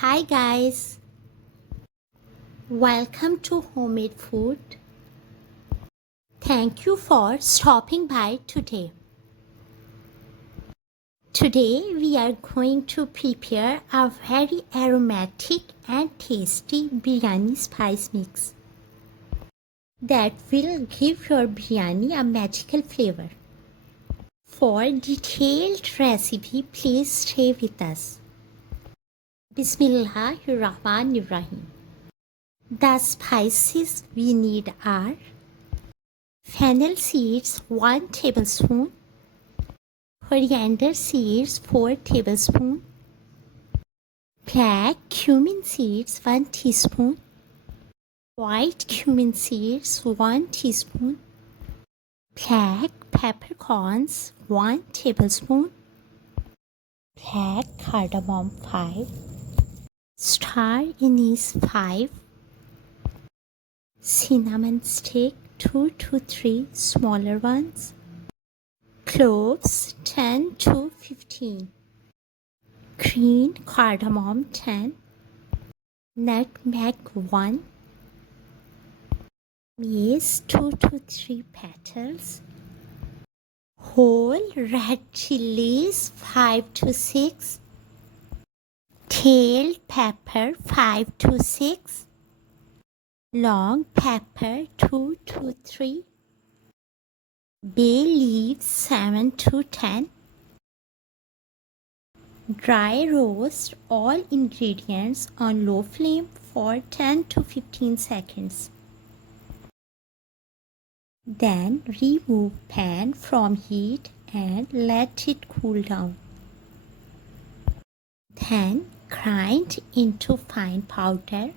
Hi guys, welcome to Homemade Food. Thank you for stopping by today. Today we are going to prepare a very aromatic and tasty biryani spice mix that will give your biryani a magical flavor. For detailed recipe, please stay with us. Bismillahirrahmanirrahim. The spices we need are fennel seeds 1 tablespoon, coriander seeds 4 tablespoon, black cumin seeds 1 teaspoon, white cumin seeds 1 teaspoon, black peppercorns 1 tablespoon, black cardamom 5, star anise 5, cinnamon stick 2 to 3 smaller ones, cloves 10 to 15, green cardamom 10, nutmeg 1, mace 2 to 3 petals, whole red chilies 5 to 6, tailed pepper 5 to 6, long pepper 2 to 3, bay leaves 7 to 10. Dry roast all ingredients on low flame for 10 to 15 seconds. Then remove pan from heat and let it cool down. Then grind into fine powder.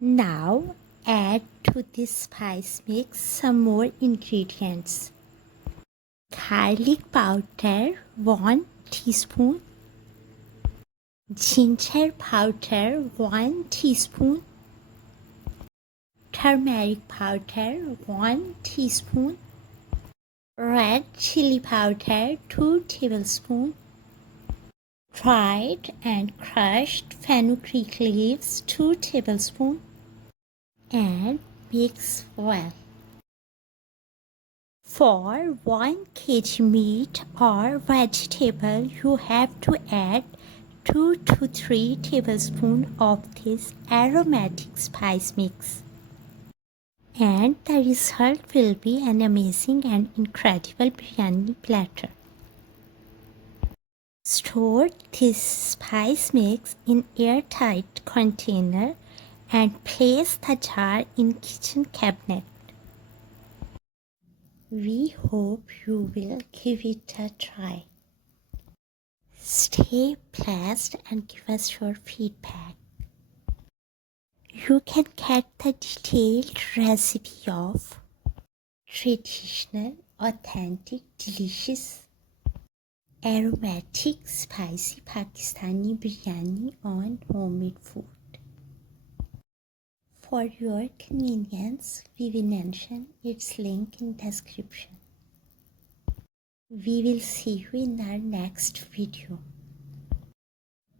Now add to this spice mix some more ingredients. Garlic powder 1 teaspoon, ginger powder 1 teaspoon, turmeric powder 1 teaspoon, red chili powder 2 tablespoons, dried and crushed fenugreek leaves 2 tablespoons, and mix well. For 1 kg meat or vegetable, you have to add 2 to 3 tablespoons of this aromatic spice mix. And the result will be an amazing and incredible biryani platter. Store this spice mix in airtight container and place the jar in kitchen cabinet. We hope you will give it a try. Stay blessed and give us your feedback. You can get the detailed recipe of traditional, authentic, delicious, aromatic, spicy Pakistani biryani on Homemade Food. For your convenience, we will mention its link in description. We will see you in our next video.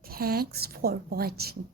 Thanks for watching.